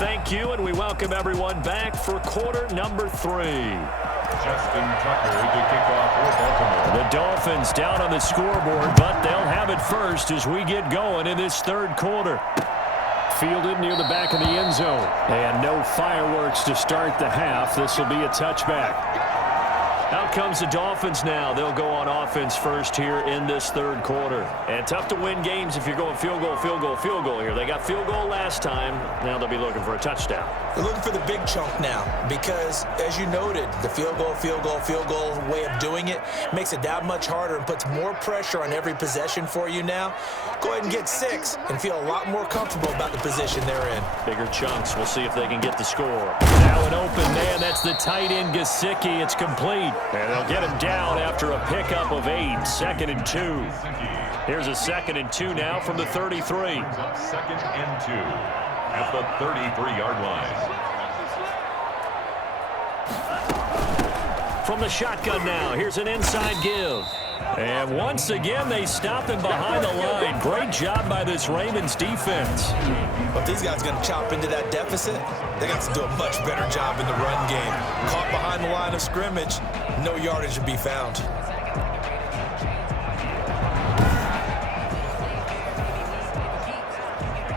thank you, and we welcome everyone back for quarter number 3. Justin Tucker to kick off for Baltimore. The Dolphins down on the scoreboard, but they'll have it first as we get going in this third quarter. Fielded near the back of the end zone. And no fireworks to start the half. This will be a touchback. Out comes the Dolphins now. They'll go on offense first here in this third quarter. And tough to win games if you're going field goal, field goal, field goal here. They got field goal last time. Now they'll be looking for a touchdown. They're looking for the big chunk now because, as you noted, the field goal way of doing it makes it that much harder and puts more pressure on every possession for you now. Go ahead and get 6 and feel a lot more comfortable about the position they're in. Bigger chunks. We'll see if they can get the score. Now an open man. That's the tight end, Gesicki. It's complete. And they'll get him down after a pickup of 8. 2nd and 2. Here's a 2nd and 2 now from the 33. 2nd and 2 at the 33-yard line. From the shotgun now, here's an inside give. And once again, they stop him behind the line. Great job by this Ravens defense. But these guys are going to chop into that deficit. They got to do a much better job in the run game. Caught behind the line of scrimmage, no yardage to be found.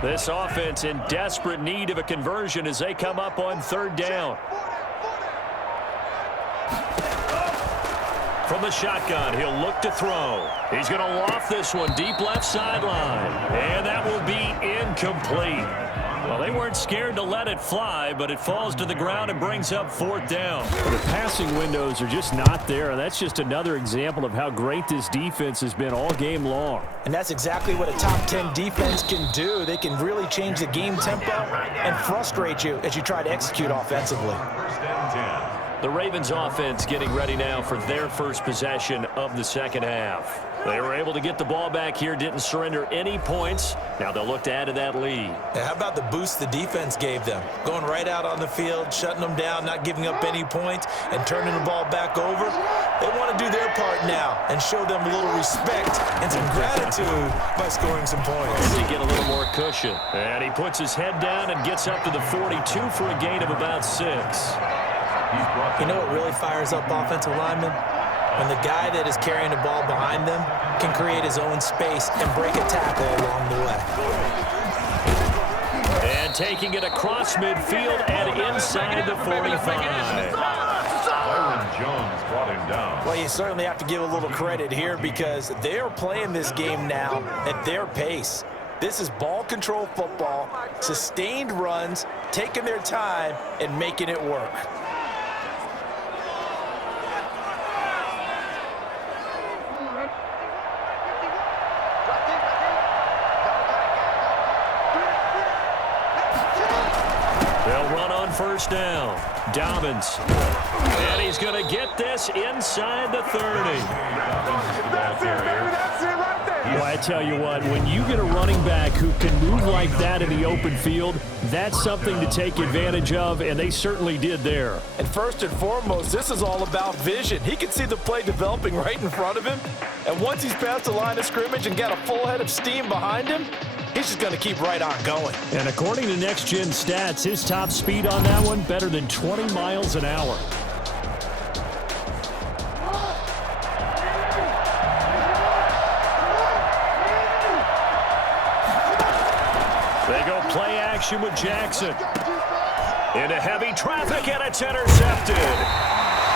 This offense in desperate need of a conversion as they come up on 3rd down. From the shotgun, he'll look to throw. He's going to loft this one deep left sideline. And that will be incomplete. Well, they weren't scared to let it fly, but it falls to the ground and brings up 4th down. The passing windows are just not there. That's just another example of how great this defense has been all game long. And that's exactly what a top 10 defense can do. They can really change the game tempo and frustrate you as you try to execute offensively. 1st and 10. The Ravens offense getting ready now for their first possession of the second half. They were able to get the ball back here, didn't surrender any points. Now they'll look to add to that lead. Now, how about the boost the defense gave them? Going right out on the field, shutting them down, not giving up any points, and turning the ball back over. They want to do their part now and show them a little respect and some gratitude by scoring some points. They get a little more cushion. And he puts his head down and gets up to the 42 for a gain of about 6. You know what really fires up offensive linemen? When the guy that is carrying the ball behind them can create his own space and break a tackle along the way. And taking it across midfield and inside the 45. Byron Jones brought him down. Well, you certainly have to give a little credit here because they are playing this game now at their pace. This is ball control football, sustained runs, taking their time and making it work. They'll run on 1st down. Dobbins. And he's going to get this inside the 30. Well, I tell you what, when you get a running back who can move like that in the open field, that's something to take advantage of, and they certainly did there. And first and foremost, this is all about vision. He can see the play developing right in front of him, and once he's past the line of scrimmage and got a full head of steam behind him, he's just going to keep right on going. And according to Next Gen Stats, his top speed on that one, better than 20 miles an hour. They go play action with Jackson. Into heavy traffic, and it's intercepted.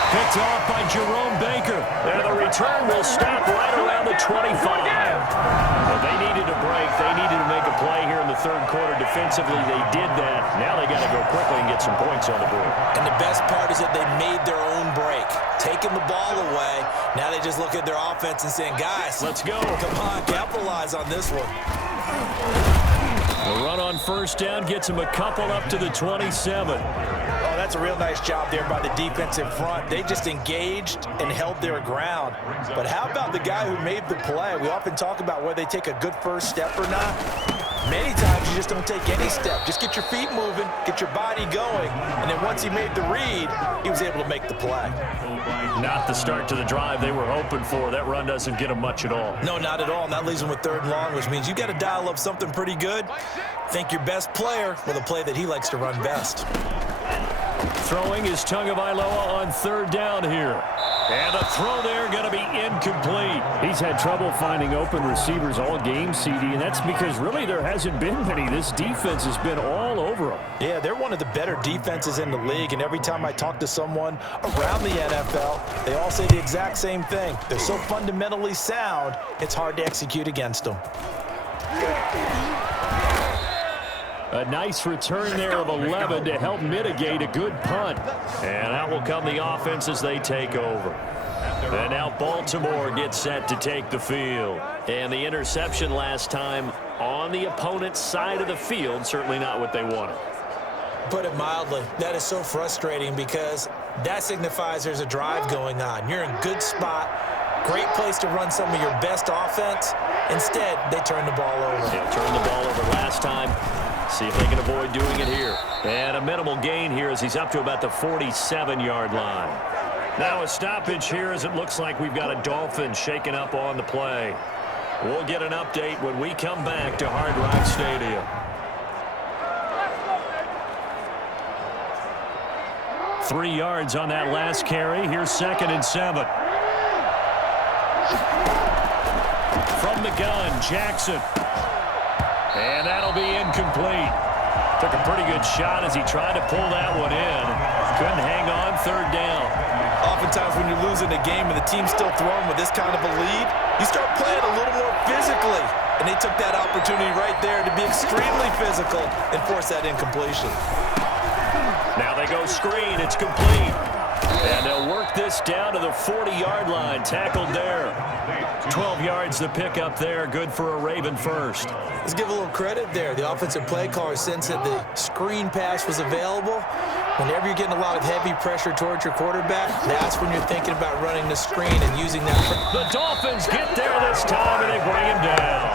Picked off by Jerome Baker. And the return will stop right around the 25. Well, they needed a break. They needed to make a play here in the third quarter. Defensively, they did that. Now they got to go quickly and get some points on the board. And the best part is that they made their own break. Taking the ball away. Now they just look at their offense and saying, guys, let's go. Come on, capitalize on this one. The run on 1st down gets him a couple up to the 27. Oh, that's a real nice job there by the defensive front. They just engaged and held their ground. But how about the guy who made the play? We often talk about whether they take a good first step or not. Many times you just don't take any step. Just get your feet moving, get your body going, and then once he made the read, he was able to make the play. Not the start to the drive they were hoping for. That run doesn't get them much at all. No, not at all, and that leaves them with 3rd and long, which means you got to dial up something pretty good. Think your best player with a play that he likes to run best. Throwing is Tagovailoa on third down here. And the throw there going to be incomplete. He's had trouble finding open receivers all game, CD, and that's because really there hasn't been many. This defense has been all over them. Yeah, they're one of the better defenses in the league, and every time I talk to someone around the NFL, they all say the exact same thing. They're so fundamentally sound, it's hard to execute against them. A nice return there of 11 to help mitigate a good punt. And out will come the offense as they take over. And now Baltimore gets set to take the field. And the interception last time on the opponent's side of the field, certainly not what they wanted. Put it mildly, that is so frustrating because that signifies there's a drive going on. You're in a good spot, great place to run some of your best offense. Instead, they turn the ball over. Yeah, turned the ball over last time. See if they can avoid doing it here. And a minimal gain here as he's up to about the 47-yard line. Now a stoppage here as it looks like we've got a Dolphin shaking up on the play. We'll get an update when we come back to Hard Rock Stadium. Three yards on that last carry. Here's 2nd and 7. From the gun, Jackson. And that'll be incomplete. Took a pretty good shot as he tried to pull that one in. Couldn't hang on, third down. Oftentimes when you're losing a game and the team's still throwing with this kind of a lead, you start playing a little more physically. And they took that opportunity right there to be extremely physical and force that incompletion. Now they go screen. It's complete. And they'll work this down to the 40-yard line. Tackled there. 12 yards to pick up there. Good for a Raven first. Let's give a little credit there. The offensive play caller sensed that the screen pass was available. Whenever you're getting a lot of heavy pressure towards your quarterback, that's when you're thinking about running the screen and using that. The Dolphins get there this time, and they bring him down.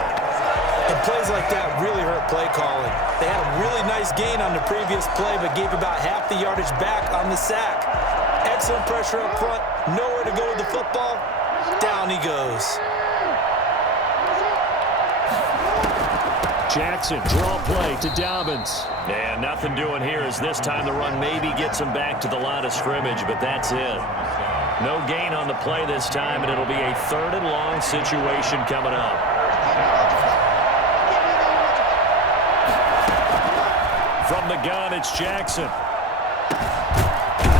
And plays like that really hurt play calling. They had a really nice gain on the previous play, but gave about half the yardage back on the sack. Excellent pressure up front. Nowhere to go with the football. Down he goes. Jackson, draw play to Dobbins. And nothing doing here as this time the run maybe gets him back to the line of scrimmage, but that's it. No gain on the play this time, and it'll be a 3rd and long situation coming up. From the gun, it's Jackson.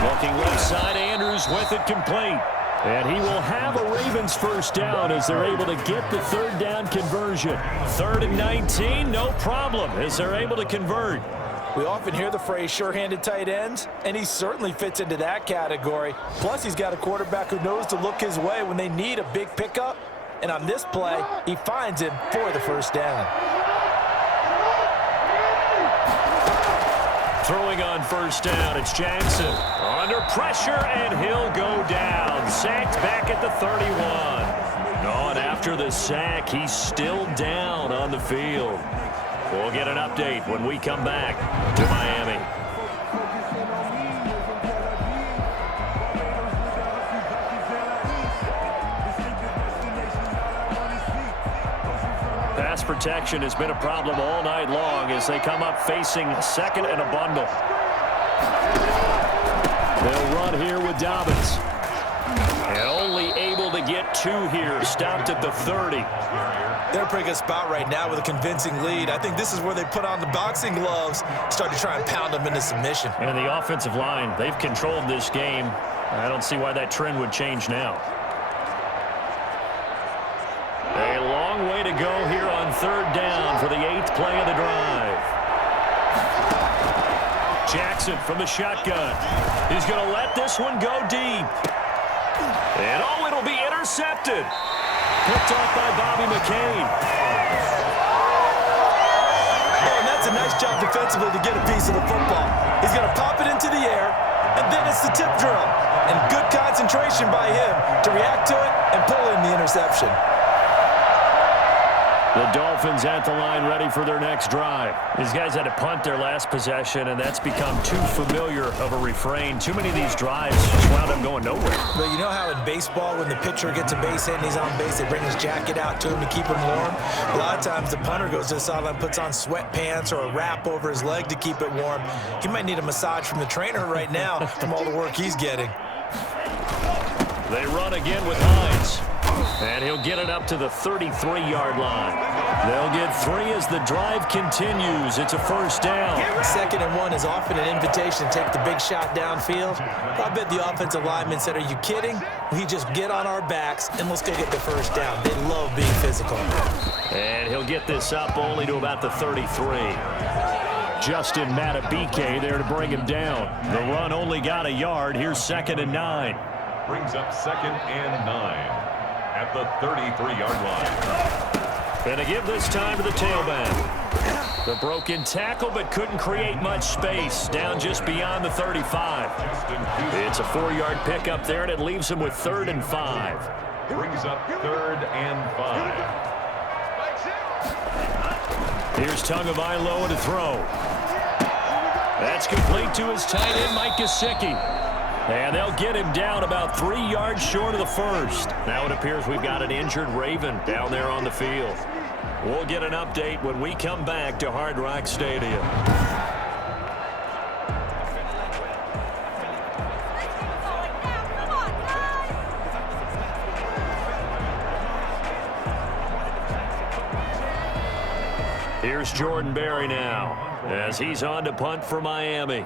Looking left side, Andrews with it complete. And he will have a Ravens first down as they're able to get the 3rd down conversion. 3rd and 19, no problem as they're able to convert. We often hear the phrase sure-handed tight ends, and he certainly fits into that category. Plus, he's got a quarterback who knows to look his way when they need a big pickup. And on this play, he finds him for the first down. Throwing on first down, it's Jackson. Under pressure, and he'll go down. Sacked back at the 31. And after the sack, he's still down on the field. We'll get an update when we come back to Miami. Pass protection has been a problem all night long as they come up facing 2nd and a bundle. They'll run here with Dobbins. And only able to get 2 here. Stopped at the 30. They're in a pretty good spot right now with a convincing lead. I think this is where they put on the boxing gloves, start to try and pound them into submission. And the offensive line, they've controlled this game. I don't see why that trend would change now. A long way to go here on 3rd down for the 8th play of the drive. Jackson from the shotgun. He's going to let this one go deep. And it'll be intercepted. Picked off by Bobby McCain. Oh, and that's a nice job defensively to get a piece of the football. He's going to pop it into the air, and then it's the tip drill. And good concentration by him to react to it and pull in the interception. The Dolphins at the line ready for their next drive. These guys had to punt their last possession, and that's become too familiar of a refrain. Too many of these drives just wound up going nowhere. But you know how in baseball, when the pitcher gets a base hit and he's on base, they bring his jacket out to him to keep him warm? A lot of times the punter goes to the sideline, puts on sweatpants or a wrap over his leg to keep it warm. He might need a massage from the trainer right now from all the work he's getting. They run again with Hines. And he'll get it up to the 33-yard line. They'll get 3 as the drive continues. It's a first down. 2nd and 1 is often an invitation to take the big shot downfield. I bet the offensive lineman said, are you kidding? We just get on our backs and let's go get the first down. They love being physical. And he'll get this up only to about the 33. Justin Matabike there to bring him down. The run only got a yard. Here's 2nd and 9. Brings up 2nd and 9 at the 33-yard line. And to give this time to the tailback. The broken tackle, but couldn't create much space. Down just beyond the 35. It's a 4-yard pickup there, and it leaves him with 3rd and 5. Brings up 3rd and 5. Here's Tagovailoa to throw. That's complete to his tight end, Mike Gesicki. And they'll get him down about 3 yards short of the first. Now it appears we've got an injured Raven down there on the field. We'll get an update when we come back to Hard Rock Stadium. Here's Jordan Berry now as he's on to punt for Miami.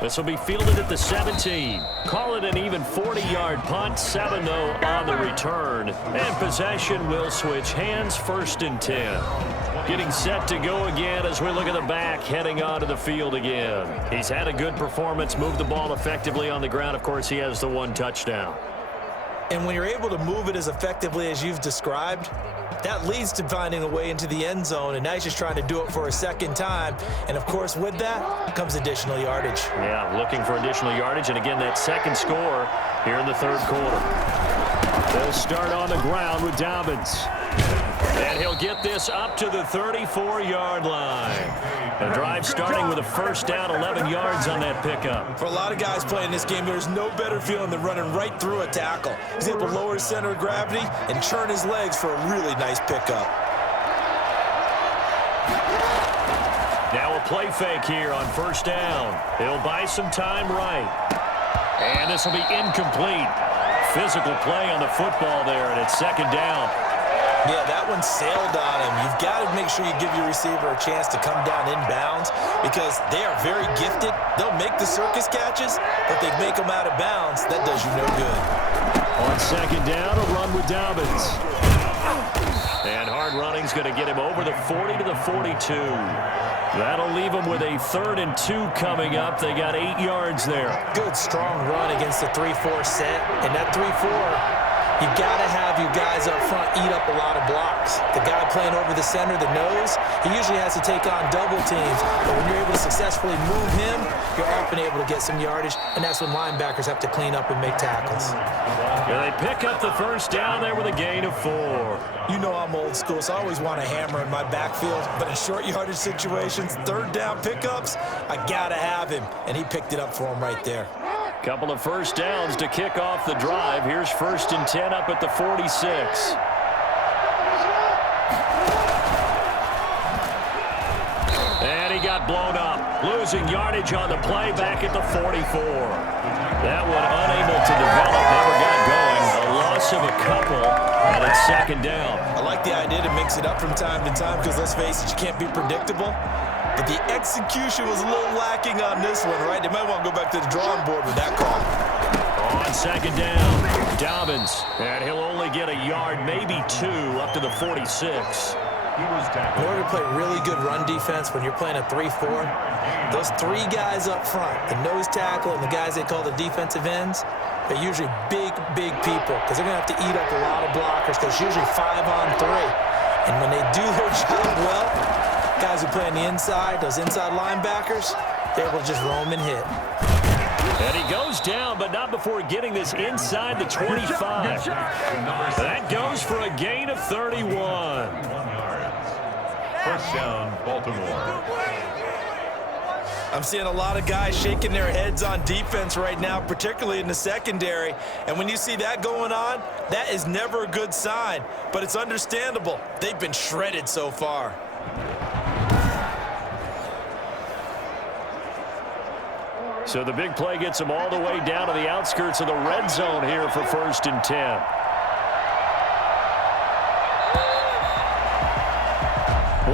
This will be fielded at the 17. Call it an even 40-yard punt. 7, though, on the return. And possession will switch hands. 1st and 10. Getting set to go again as we look at the back heading onto the field again. He's had a good performance, moved the ball effectively on the ground. Of course, he has the 1 touchdown. And when you're able to move it as effectively as you've described, that leads to finding a way into the end zone, and now he's just trying to do it for a 2nd time. And, of course, with that comes additional yardage. Yeah, looking for additional yardage, and again, that 2nd score here in the 3rd quarter. They'll start on the ground with Dobbins. And he'll get this up to the 34-yard line. The drive starting with a first down, 11 yards on that pickup. For a lot of guys playing this game, there's no better feeling than running right through a tackle. He's able to lower his center of gravity and churn his legs for a really nice pickup. Now a play fake here on first down. He'll buy some time right. And this will be incomplete. Physical play on the football there, and it's 2nd down. Yeah, that one sailed on him. You've got to make sure you give your receiver a chance to come down inbounds because they are very gifted. They'll make the circus catches, but they make them out of bounds. That does you no good. On 2nd down, a run with Dobbins. And hard running's going to get him over the 40 to the 42. That'll leave him with a 3rd and 2 coming up. They got 8 yards there. Good, strong run against the 3-4 set. And that 3-4... you got to have your guys up front eat up a lot of blocks. The guy playing over the center, the nose, he usually has to take on double teams. But when you're able to successfully move him, you're often able to get some yardage, and that's when linebackers have to clean up and make tackles. Yeah, they pick up the first down there with a gain of 4. You know I'm old school, so I always want a hammer in my backfield. But in short yardage situations, 3rd down pickups, I got to have him. And he picked it up for him right there. Couple of first downs to kick off the drive. Here's 1st and 10 up at the 46. And he got blown up. Losing yardage on the play back at the 44. That one unable to develop, never got going. A loss of a couple, and it's 2nd down. I like the idea to mix it up from time to time because, let's face it, you can't be predictable. But the execution was a little lacking on this one, right? They might want to go back to the drawing board with that call. On 2nd down, Dobbins. And he'll only get a yard, maybe 2, up to the 46. In order to play really good run defense when you're playing a 3-4, those 3 guys up front, the nose tackle and the guys they call the defensive ends, they're usually big people because they're going to have to eat up a lot of blockers because it's usually 5 on 3. And when they do their job well, guys who play on the inside, those inside linebackers, they're able to just roam and hit. And he goes down, but not before getting this inside the 25. That goes for a gain of 31. First down, Baltimore. I'm seeing a lot of guys shaking their heads on defense right now, particularly in the secondary. And when you see that going on, that is never a good sign. But it's understandable. They've been shredded so far. So the big play gets them all the way down to the outskirts of the red zone here for 1st and 10.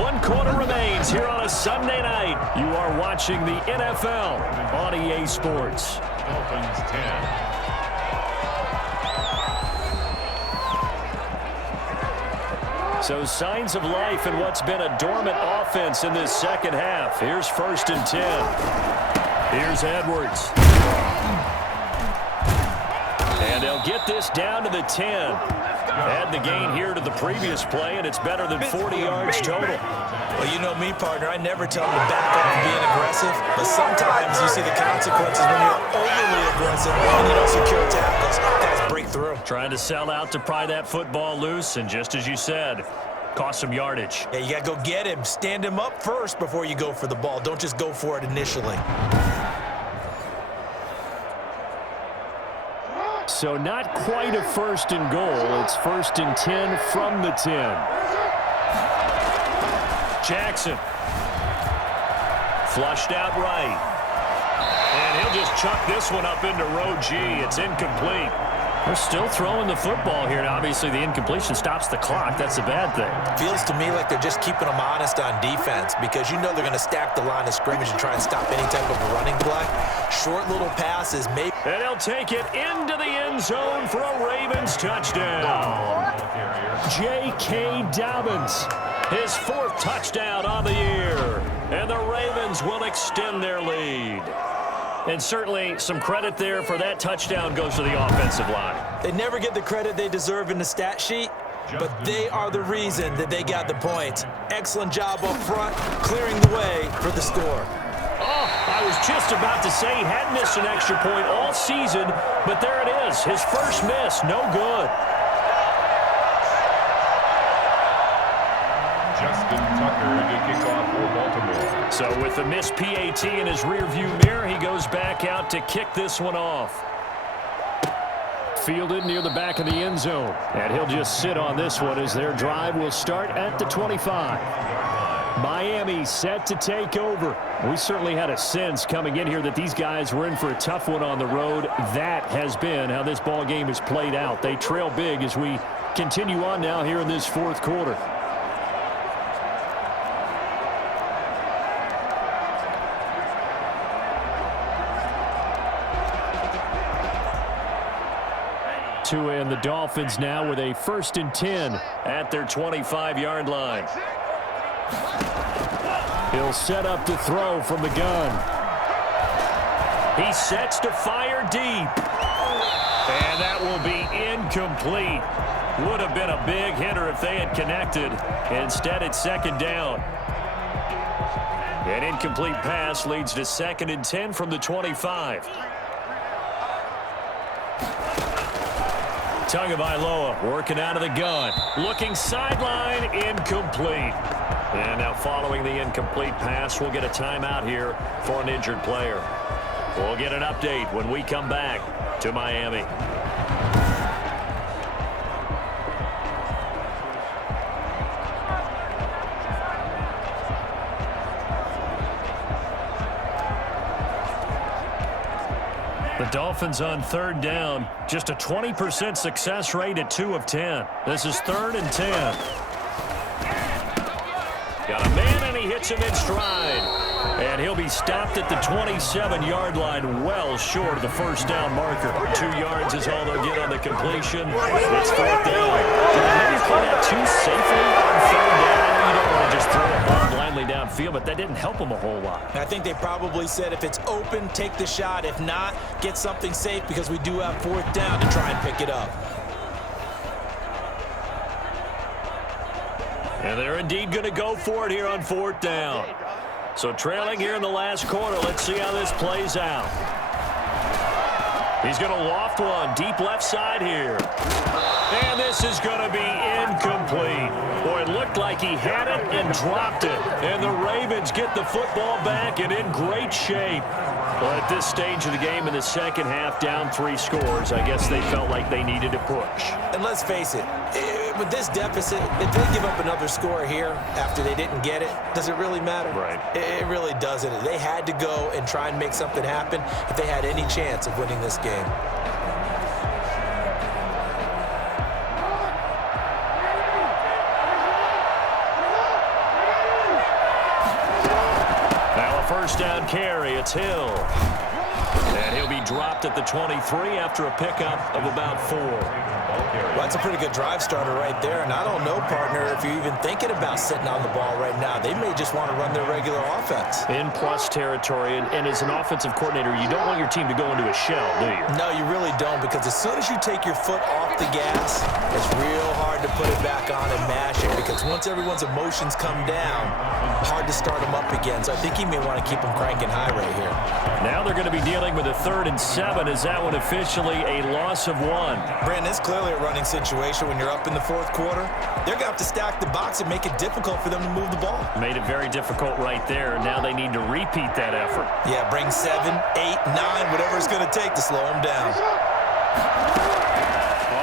One quarter remains here on a Sunday night. You are watching the NFL on EA Sports. Dolphins 10. So signs of life in what's been a dormant offense in this second half. Here's 1st and 10. Here's Edwards. And they'll get this down to the 10. Add the gain here to the previous play, and it's better than 40 yards total. Well, you know me, partner. I never tell them to back off being aggressive, but sometimes you see the consequences when you're overly aggressive and you don't secure tackles. Guys break through. Trying to sell out to pry that football loose, and just as you said, cost some yardage. Yeah, you got to go get him. Stand him up first before you go for the ball. Don't just go for it initially. So not quite a 1st and goal. It's 1st and 10 from the 10. Jackson. Flushed out right. And he'll just chuck this one up into row G. It's incomplete. We're still throwing the football here, and obviously the incompletion stops the clock. That's a bad thing. Feels to me like they're just keeping them honest on defense because you know they're going to stack the line of scrimmage and try and stop any type of a running play. Short little passes, maybe. And he'll take it into the end zone for a Ravens touchdown. J.K. Dobbins, his 4th touchdown on the year. And the Ravens will extend their lead. And certainly some credit there for that touchdown goes to the offensive line. They never get the credit they deserve in the stat sheet, but they are the reason that they got the points. Excellent job up front, clearing the way for the score. Oh, I was just about to say he hadn't missed an extra point all season, but there it is. His first miss, no good. Justin Tucker to kick off for Baltimore. So with the missed PAT in his rearview mirror, he goes back out to kick this one off. Fielded near the back of the end zone. And he'll just sit on this one as their drive will start at the 25. Miami set to take over. We certainly had a sense coming in here that these guys were in for a tough one on the road. That has been how this ball game has played out. They trail big as we continue on now here in this 4th quarter. Tua and the Dolphins now with a 1st and 10 at their 25-yard line. He'll set up to throw from the gun. He sets to fire deep. And that will be incomplete. Would have been a big hitter if they had connected. Instead, it's 2nd down. An incomplete pass leads to 2nd and 10 from the 25. Tagovailoa working out of the gun. Looking sideline, incomplete. And now following the incomplete pass, we'll get a timeout here for an injured player. We'll get an update when we come back to Miami. The Dolphins on 3rd down, just a 20% success rate at 2 of 10. This is 3rd and 10. Got a man, and he hits him in stride. And he'll be stopped at the 27-yard line, well short of the 1st down marker. 2 yards is all they'll get on the completion. It's 4th down. Did they maybe play that too safely on 3rd down? You don't want to just throw a ball blindly downfield, but that didn't help him a whole lot. I think they probably said if it's open, take the shot. If not, get something safe because we do have 4th down to try and pick it up. And they're indeed going to go for it here on 4th down. So trailing here in the last quarter, let's see how this plays out. He's going to loft one deep left side here. And this is going to be incomplete. Boy, it looked like he had it and dropped it. And the Ravens get the football back and in great shape. Well, at this stage of the game in the second half, down 3 scores, I guess they felt like they needed to push. And let's face it, with this deficit, if they give up another score here after they didn't get it, does it really matter? Right. It really doesn't. They had to go and try and make something happen if they had any chance of winning this game. First down carry, it's Hill. And he'll be dropped at the 23 after a pickup of about 4. Well, that's a pretty good drive starter right there. And I don't know, partner, if you're even thinking about sitting on the ball right now. They may just want to run their regular offense. In plus territory, and as an offensive coordinator, you don't want your team to go into a shell, do you? No, you really don't, because as soon as you take your foot off the gas, it's real hard to put it back on and mash it, because once everyone's emotions come down, hard to start them up again. So I think he may want to keep them cranking high right here. Now they're going to be dealing with a 3rd and 7. Is that one officially a loss of 1? Brandon, it's clearly a running situation when you're up in the 4th quarter. They're going to have to stack the box and make it difficult for them to move the ball. Made it very difficult right there. Now they need to repeat that effort. Yeah, bring 7, 8, 9, whatever it's going to take to slow them down.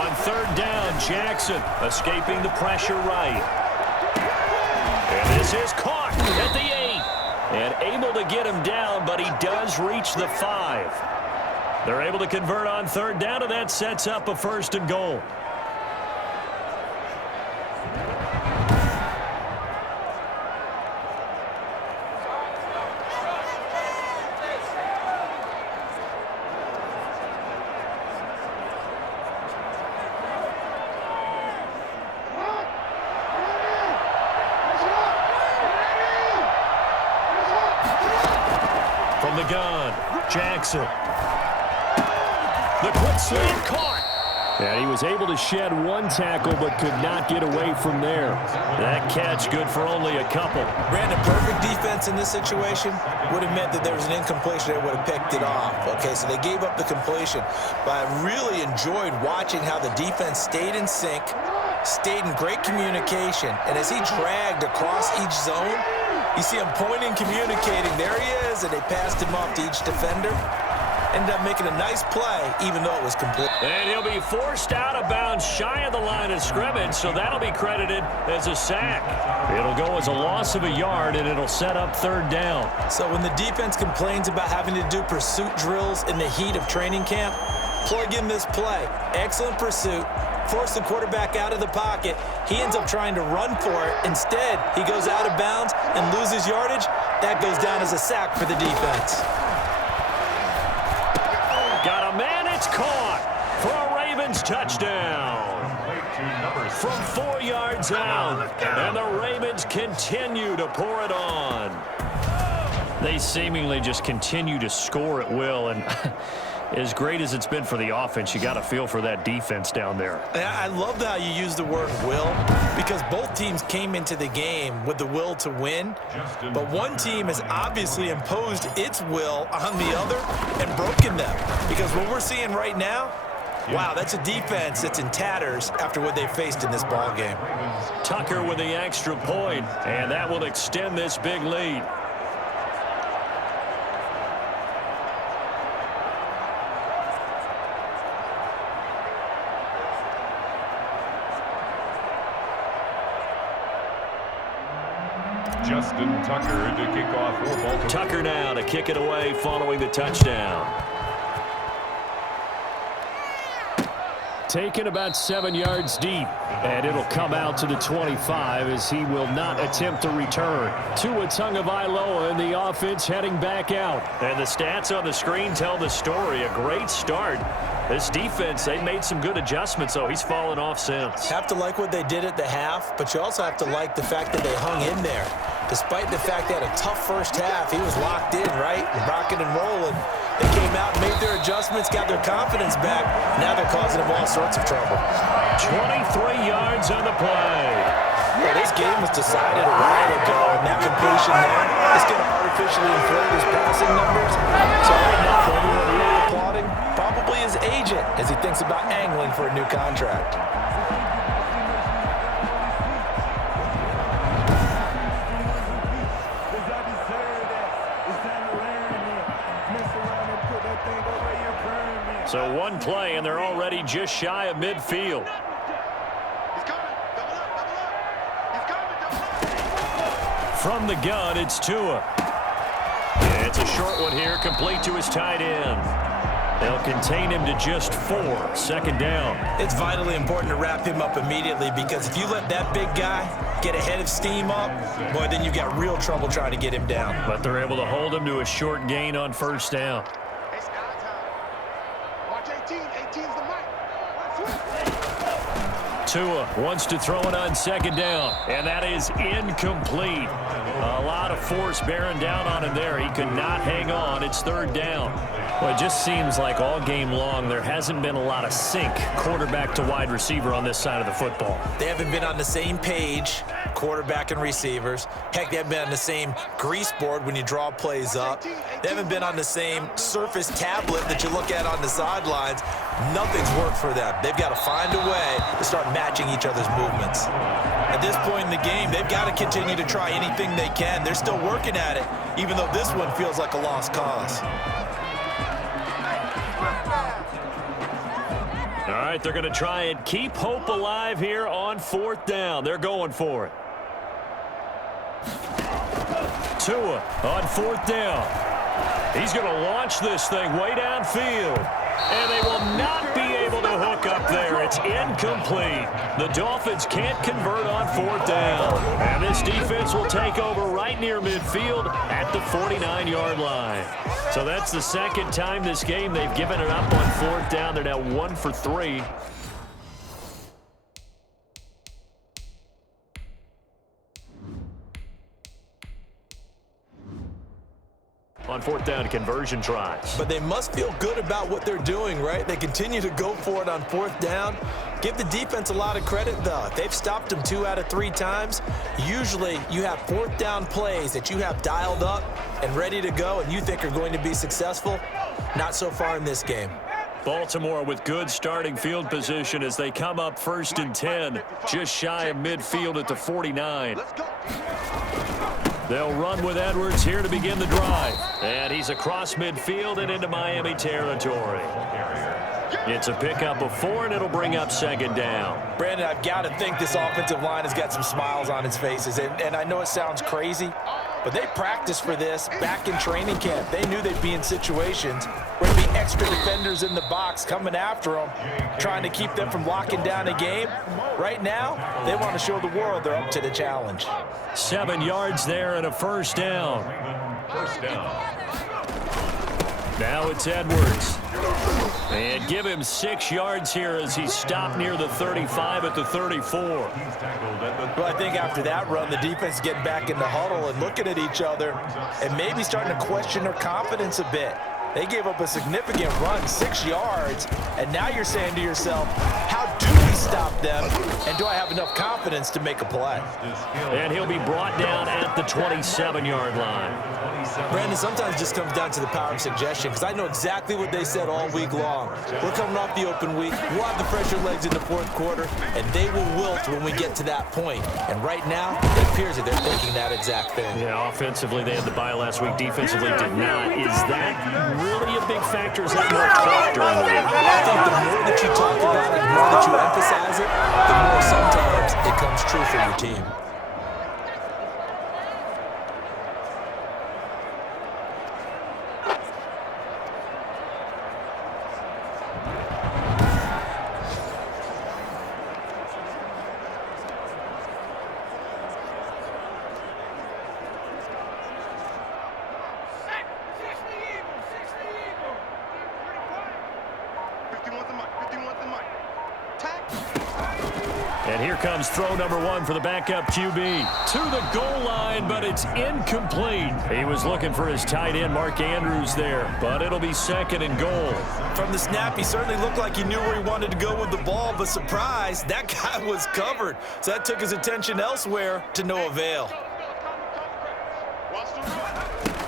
On 3rd down, Jackson escaping the pressure right. And this is caught at the 8. And able to get him down, but he does reach the 5. They're able to convert on 3rd down, and that sets up a 1st and goal. From the gun, Jackson. The quick slant caught. And he was able to shed 1 tackle but could not get away from there. That catch good for only a couple. Brandon, perfect defense in this situation would have meant that there was an incompletion. They would have picked it off. Okay, so they gave up the completion. But I really enjoyed watching how the defense stayed in sync, stayed in great communication. And as he dragged across each zone, you see him pointing, communicating. There he is, and they passed him off to each defender. Ended up making a nice play, even though it was complete. And he'll be forced out of bounds shy of the line of scrimmage, so that'll be credited as a sack. It'll go as a loss of a yard, and it'll set up 3rd down. So when the defense complains about having to do pursuit drills in the heat of training camp, plug in this play. Excellent pursuit. Force the quarterback out of the pocket. He ends up trying to run for it. Instead, he goes out of bounds and loses yardage. That goes down as a sack for the defense. Got a man, it's caught for a Ravens touchdown. From 4 yards out, and the Ravens continue to pour it on. They seemingly just continue to score at will, and as great as it's been for the offense, you got to feel for that defense down there. I love how you use the word will, because both teams came into the game with the will to win, but one team has obviously imposed its will on the other and broken them. Because what we're seeing right now, wow, that's a defense that's in tatters after what they faced in this ball game. Tucker with the extra point, and that will extend this big lead. Justin Tucker to kick off for Baltimore. Tucker now to kick it away following the touchdown. Taken about 7 yards deep, and it'll come out to the 25 as he will not attempt to return. Tua Tagovailoa in the offense heading back out. And the stats on the screen tell the story. A great start. This defense, they made some good adjustments, though. He's fallen off since. Have to like what they did at the half, but you also have to like the fact that they hung in there. Despite the fact they had a tough first half, he was locked in, right? Rocking and rolling. They came out, made their adjustments, got their confidence back. Now they're causing them all sorts of trouble. 23 yards on the play. Well, this game was decided a while ago, and that completion there is going to artificially inflate his passing numbers. So right now, for everyone really applauding, probably his quiet as he thinks about angling for a new contract. So one play, and they're already just shy of midfield. From the gun, it's Tua. And it's a short one here, complete to his tight end. They'll contain him to just 4, 2nd down. It's vitally important to wrap him up immediately, because if you let that big guy get a head of steam up, boy, then you got real trouble trying to get him down. But they're able to hold him to a short gain on 1st down. Tua wants to throw it on 2nd down, and that is incomplete. A lot of force bearing down on him there. He could not hang on. It's 3rd down. Well, it just seems like all game long there hasn't been a lot of sync quarterback to wide receiver on this side of the football. They haven't been on the same page, quarterback and receivers. Heck, they haven't been on the same grease board when you draw plays up. They haven't been on the same surface tablet that you look at on the sidelines. Nothing's worked for them. They've got to find a way to start matching each other's movements. At this point in the game, they've got to continue to try anything they can. They're still working at it, even though this one feels like a lost cause. All right, they're going to try and keep hope alive here on 4th down. They're going for it. Tua on 4th down. He's going to launch this thing way downfield. And they will not be able to hook up there. It's incomplete. The Dolphins can't convert on 4th down. And this defense will take over right near midfield at the 49-yard line. So that's the 2nd time this game they've given it up on 4th down. They're now 1 for 3. On 4th down conversion tries. But they must feel good about what they're doing, right? They continue to go for it on 4th down. Give the defense a lot of credit, though. They've stopped them 2 out of 3 times. Usually you have 4th down plays that you have dialed up and ready to go and you think are going to be successful. Not so far in this game. Baltimore with good starting field position as they come up 1st and 10, just shy of midfield at the 49. They'll run with Edwards here to begin the drive. And he's across midfield and into Miami territory. It's a pickup of 4, and it'll bring up 2nd down. Brandon, I've got to think this offensive line has got some smiles on its faces. And I know it sounds crazy, but they practiced for this back in training camp. They knew they'd be in situations where there'd be extra defenders in the box coming after them, trying to keep them from locking down a game. Right now, they want to show the world they're up to the challenge. 7 yards there and a 1st down. 1st down. Now it's Edwards. And give him 6 yards here as he stopped near the 35 at the 34. Well, I think after that run, the defense is getting back in the huddle and looking at each other and maybe starting to question their confidence a bit. They gave up a significant run, 6 yards, and now you're saying to yourself, how do we stop them, and do I have enough confidence to make a play? And he'll be brought down at the 27-yard line. Brandon, sometimes it just comes down to the power of suggestion, because I know exactly what they said all week long. We're coming off the open week. We'll have the fresher legs in the 4th quarter, and they will wilt when we get to that point. And right now, it appears that they're thinking that exact thing. Yeah, offensively, they had the bye last week. Defensively, did not. Is that really a big factor? Is that more talk during the week? I think the more that you talk about it, the more that you emphasize it, the more sometimes it comes true for your team. And here comes throw number 1 for the backup QB. To the goal line, but it's incomplete. He was looking for his tight end, Mark Andrews, there, but it'll be 2nd and goal. From the snap, he certainly looked like he knew where he wanted to go with the ball, but surprise, that guy was covered. So that took his attention elsewhere to no avail.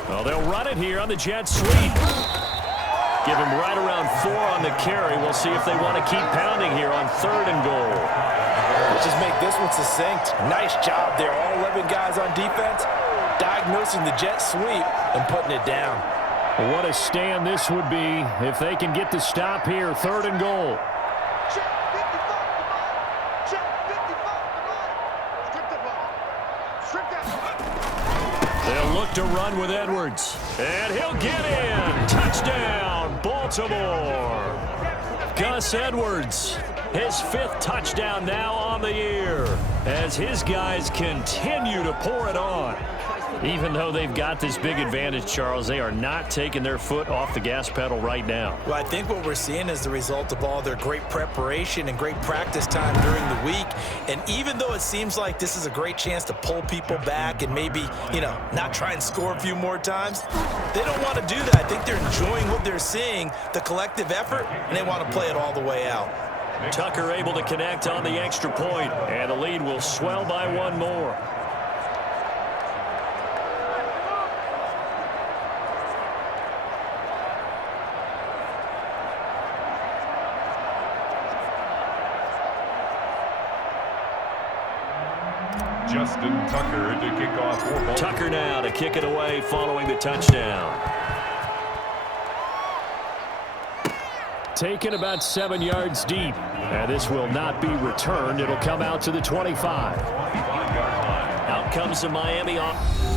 Well, they'll run it here on the jet sweep. Give him right around 4 on the carry. We'll see if they want to keep pounding here on 3rd and goal. Let's just make this one succinct. Nice job there. All 11 guys on defense, diagnosing the jet sweep and putting it down. What a stand this would be if they can get the stop here. 3rd and goal. They'll look to run with Edwards. And he'll get in. Touchdown, Baltimore. Gus Edwards, his 5th touchdown now on the year as his guys continue to pour it on. Even though they've got this big advantage, Charles, they are not taking their foot off the gas pedal right now. Well, I think what we're seeing is the result of all their great preparation and great practice time during the week. And even though it seems like this is a great chance to pull people back and maybe, not try and score a few more times, they don't want to do that. I think they're enjoying what they're seeing, the collective effort, and they want to play it all the way out. Tucker able to connect on the extra point, and the lead will swell by 1 more. Justin Tucker to kick off for Baltimore. Tucker now to kick it away following the touchdown. Taken about 7 yards deep. And this will not be returned. It'll come out to the 25. Out comes the Miami offense.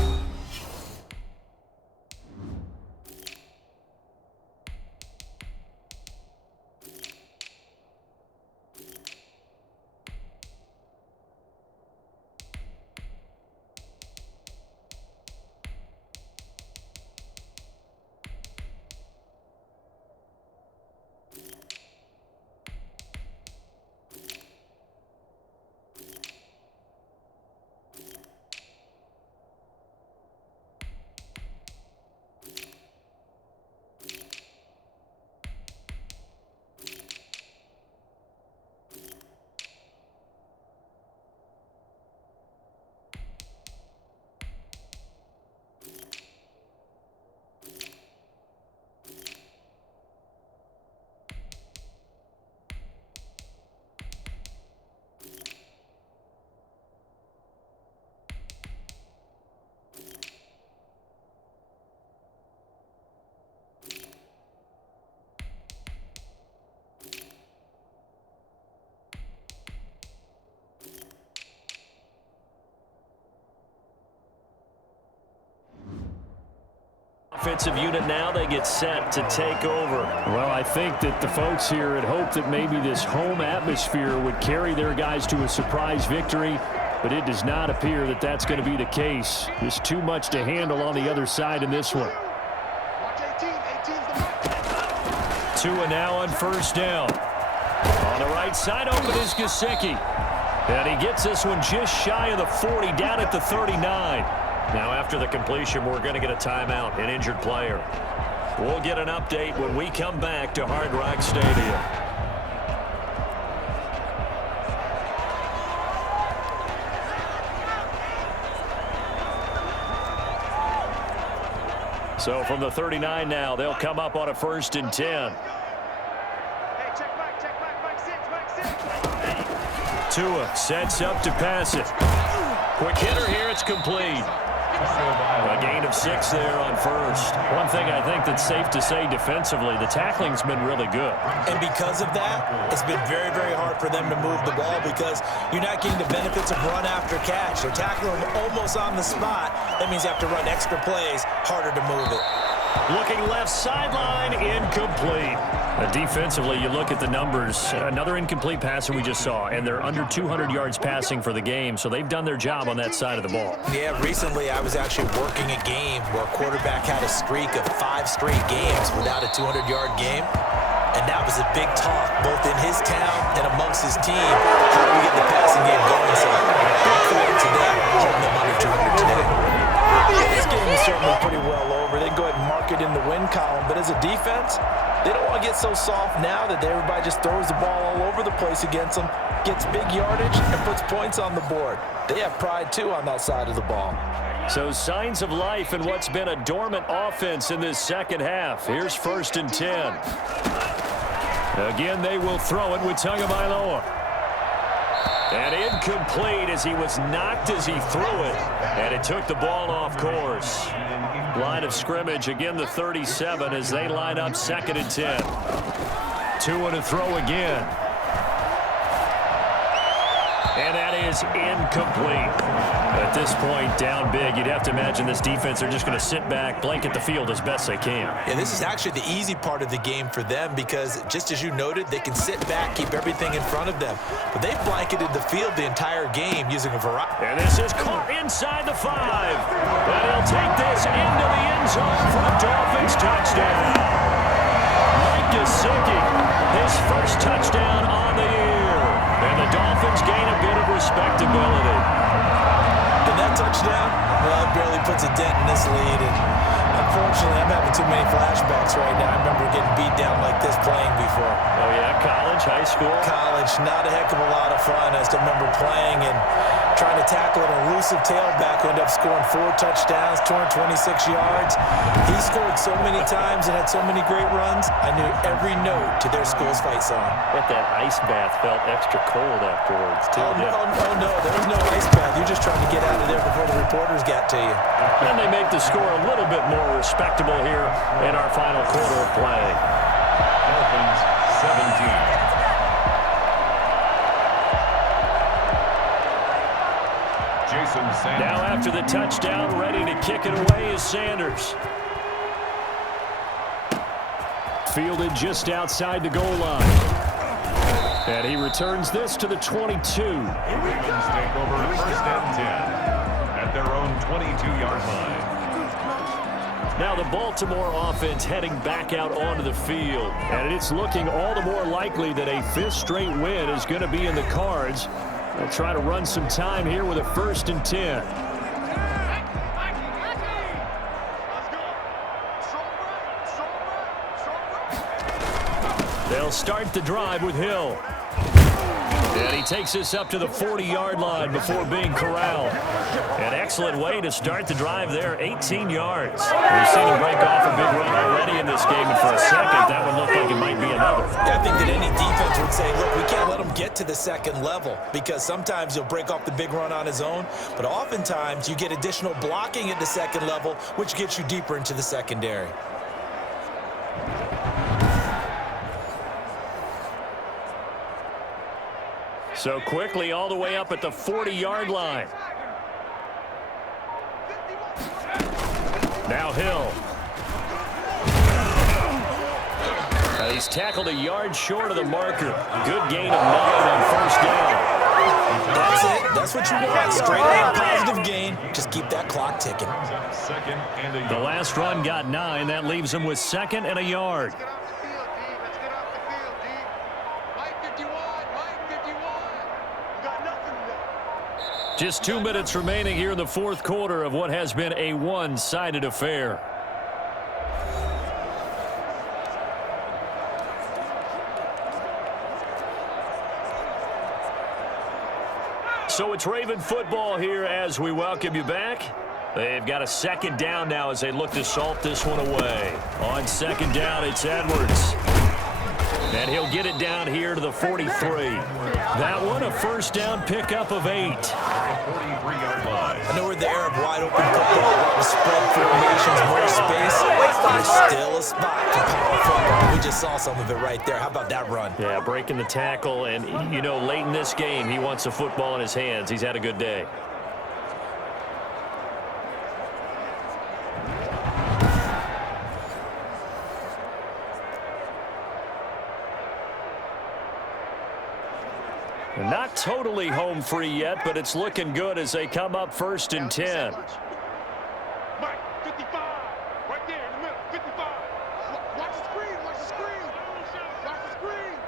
Offensive unit now, they get set to take over. Well, I think that the folks here had hoped that maybe this home atmosphere would carry their guys to a surprise victory, but it does not appear that that's going to be the case. There's too much to handle on the other side in this one. Tua now on 1st down. On the right side, open is Gesicki. And he gets this one just shy of the 40, down at the 39. Now, after the completion, we're going to get a timeout, an injured player. We'll get an update when we come back to Hard Rock Stadium. So from the 39 now, they'll come up on a 1st and 10. Tua sets up to pass it. Quick hitter here, it's complete. A gain of 6 there on 1st. One thing I think that's safe to say defensively, the tackling's been really good. And because of that, it's been very, very hard for them to move the ball because you're not getting the benefits of run after catch. They're tackling almost on the spot. That means you have to run extra plays, harder to move it. Looking left sideline, incomplete. Defensively, you look at the numbers. Another incomplete passer we just saw, and they're under 200 yards passing for the game, so they've done their job on that side of the ball. Yeah, recently I was actually working a game where a quarterback had a streak of 5 straight games without a 200-yard game, and that was a big talk, both in his town and amongst his team. How do we get the passing game going? So big credit to them, holding them under 200 today. This game is certainly pretty well over. They can go ahead and mark it in the win column. column, but as a defense, they don't want to get so soft now that everybody just throws the ball all over the place against them, gets big yardage, and puts points on the board. They have pride, too, on that side of the ball. So signs of life in what's been a dormant offense in this second half. Here's 1st and 10. Again, they will throw it with Tagovailoa. And incomplete as he was knocked as he threw it. And it took the ball off course. Line of scrimmage, again the 37 as they line up 2nd and 10. Tua to throw again. And that is incomplete. At this point, down big, you'd have to imagine this defense are just going to sit back, blanket the field as best they can. Yeah, this is actually the easy part of the game for them because, just as you noted, they can sit back, keep everything in front of them. But they've blanketed the field the entire game using a variety. And this is caught inside the 5. And he'll take this into the end zone for a Dolphins touchdown. Mike Gesicki, his first touchdown on the year. And the Dolphins gain a bit of respectability. And that touchdown, well, it barely puts a dent in this lead. And unfortunately, I'm having too many flashbacks right now. I remember getting beat down like this playing before. Oh, yeah? College, high school? College, not a heck of a lot of fun. I still remember playing and trying to tackle an elusive tailback who ended up scoring 4 touchdowns, 226 yards. He scored so many times and had so many great runs, I knew every note to their school's fight song. Bet that ice bath felt extra cold afterwards, too. Oh, no, there was no ice bath. You're just trying to get out of there before the reporters got to you. And they make the score a little bit more respectable here in our final quarter of play. Dolphins 17. Now after the touchdown, ready to kick it away is Sanders. Fielded just outside the goal line. And he returns this to the 22. The Ravens take over 1st and 10 at their own 22-yard line. Now the Baltimore offense heading back out onto the field. And it's looking all the more likely that a 5th straight win is going to be in the cards. They'll try to run some time here with a 1st and 10. They'll start the drive with Hill. And he takes us up to the 40-yard line before being corralled. An excellent way to start the drive there, 18 yards. We've seen him break off a big run already in this game, and for a second, that would look like it might be another. Yeah, I think that any defense would say, look, we can't let him get to the 2nd level because sometimes he'll break off the big run on his own, but oftentimes you get additional blocking at the 2nd level, which gets you deeper into the secondary. So quickly all the way up at the 40-yard line. Now Hill. He's tackled a yard short of the marker. Good gain of 9 on 1st down. That's it. That's what you want. Straight out positive gain. Just keep that clock ticking. The last run got 9. That leaves him with 2nd and a yard. Just 2 minutes remaining here in the 4th quarter of what has been a one-sided affair. So it's Raven football here as we welcome you back. They've got a 2nd down now as they look to salt this one away. On 2nd down, it's Edwards. And he'll get it down here to the 43. That one a 1st down pickup of 8. 43-yard line. I know we're in the era of wide open football, spread formations, more space. There's still a spot for power football. We just saw some of it right there. How about that run? Yeah, breaking the tackle. And, you know, late in this game, he wants the football in his hands. He's had a good day. Not totally home free yet, but it's looking good as they come up 1st and 10. Mike, 55, right there in the middle, 55. Watch the screen, watch the screen. Watch the screen.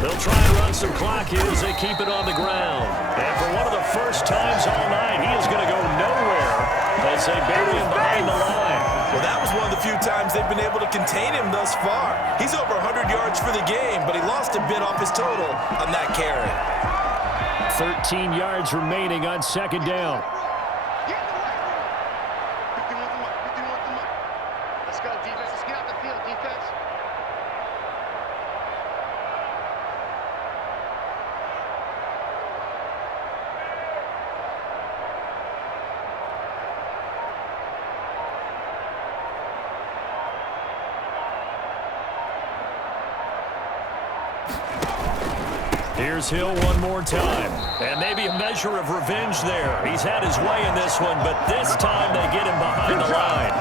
They'll try and run some clock here as they keep it on the ground. And for one of the first times all night, he is going to go nowhere as they bury him behind the line. Well, that was one of the few times they've been able to contain him thus far. He's over 100 yards for the game, but he lost a bit off his total on that carry. 13 yards remaining on second down. Get in the right room. 51 to Mike. 51 to Mike. Let's go, defense. Let's get out the field, defense. Here's Hill one more time. And maybe a measure of revenge there. He's had his way in this one, but this time they get him behind the line.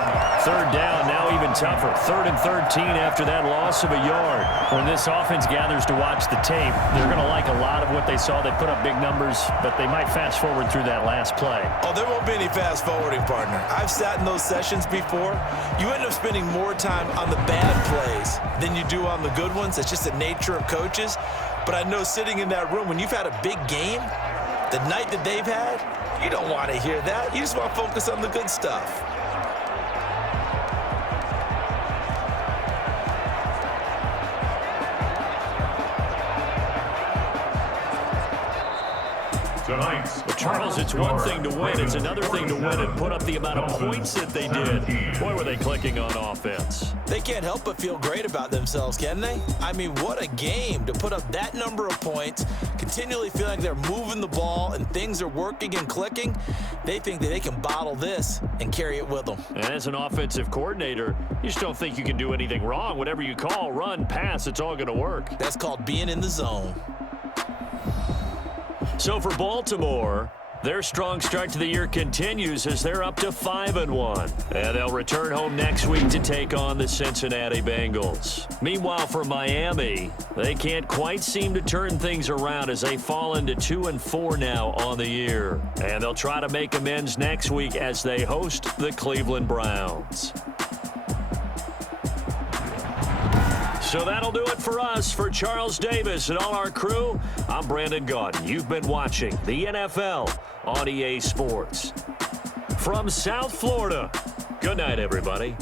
Third down, now even tougher. 3rd and 13 after that loss of a yard. When this offense gathers to watch the tape, they're going to like a lot of what they saw. They put up big numbers, but they might fast forward through that last play. Oh, there won't be any fast forwarding, partner. I've sat in those sessions before. You end up spending more time on the bad plays than you do on the good ones. It's just the nature of coaches. But I know sitting in that room, when you've had a big game, the night that they've had, you don't want to hear that. You just want to focus on the good stuff. But Charles, it's one thing to win. It's another thing to win and put up the amount of points that they did. Boy, were they clicking on offense. They can't help but feel great about themselves, can they? I mean, what a game to put up that number of points, continually feeling like they're moving the ball and things are working and clicking. They think that they can bottle this and carry it with them. And as an offensive coordinator, you just don't think you can do anything wrong. Whatever you call, run, pass, it's all going to work. That's called being in the zone. So for Baltimore, their strong start to the year continues as they're up to 5-1. And they'll return home next week to take on the Cincinnati Bengals. Meanwhile, for Miami, they can't quite seem to turn things around as they fall into 2-4 now on the year. And they'll try to make amends next week as they host the Cleveland Browns. So that'll do it for us. For Charles Davis and all our crew, I'm Brandon Gaudin. You've been watching the NFL on EA Sports. From South Florida, good night, everybody.